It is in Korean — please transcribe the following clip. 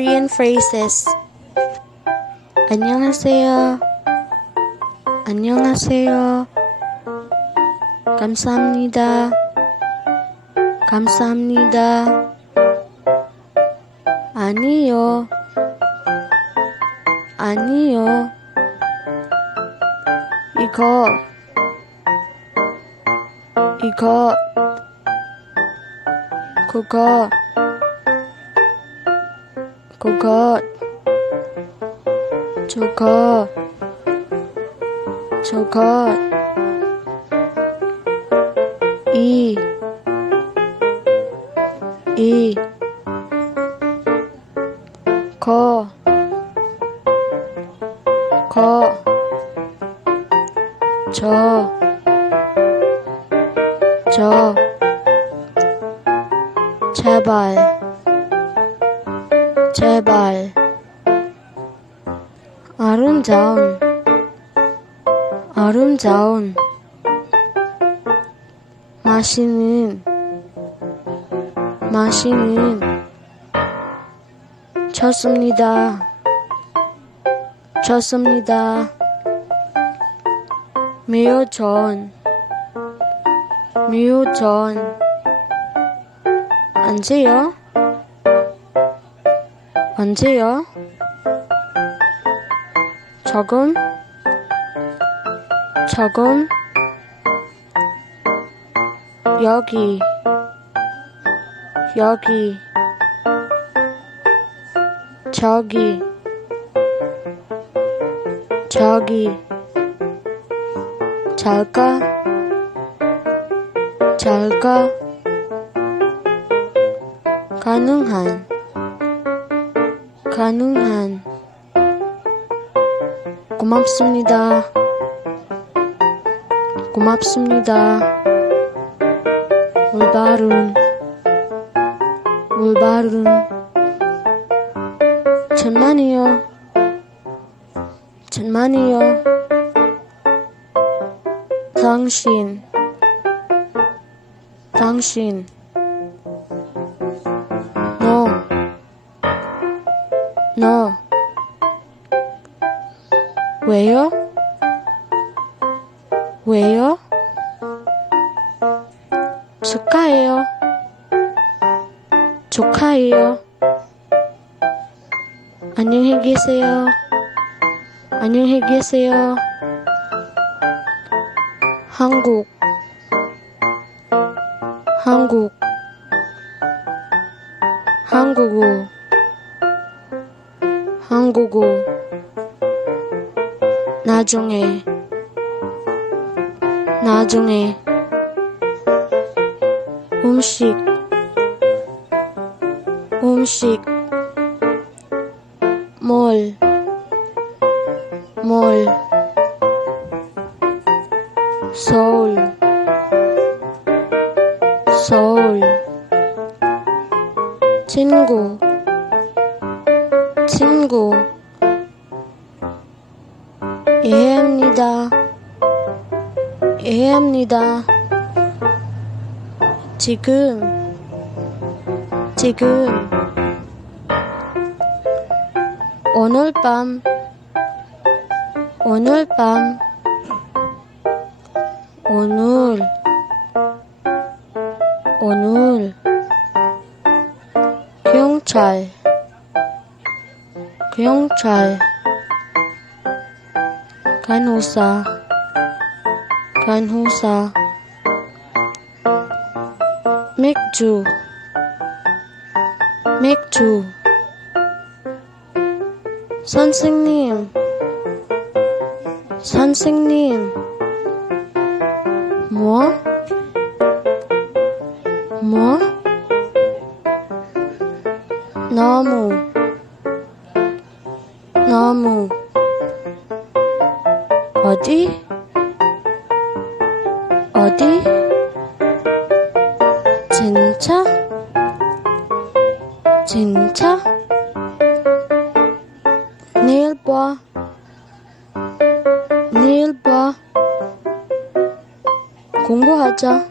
Korean phrases. 안녕하세요. 안녕하세요. 감사합니다. 감사합니다. 아니요. 아니요. 이거 그것 저것 이 거 저 제발 아름다운 마시는 좋습니다. 매우 좋은 언제요? 조금 여기 저기 잘까 가능한 고맙습니다. 올바른 천만이요. 당신 너 왜요? 축하해요. 안녕히 계세요. 한국어 나중에 음식 뭘 서울 친구 이해합니다. 지금 오늘 밤 경찰 간호사 맥주 선생님 뭐? 너무 어디? 진짜? 내일 봐. 공부하자.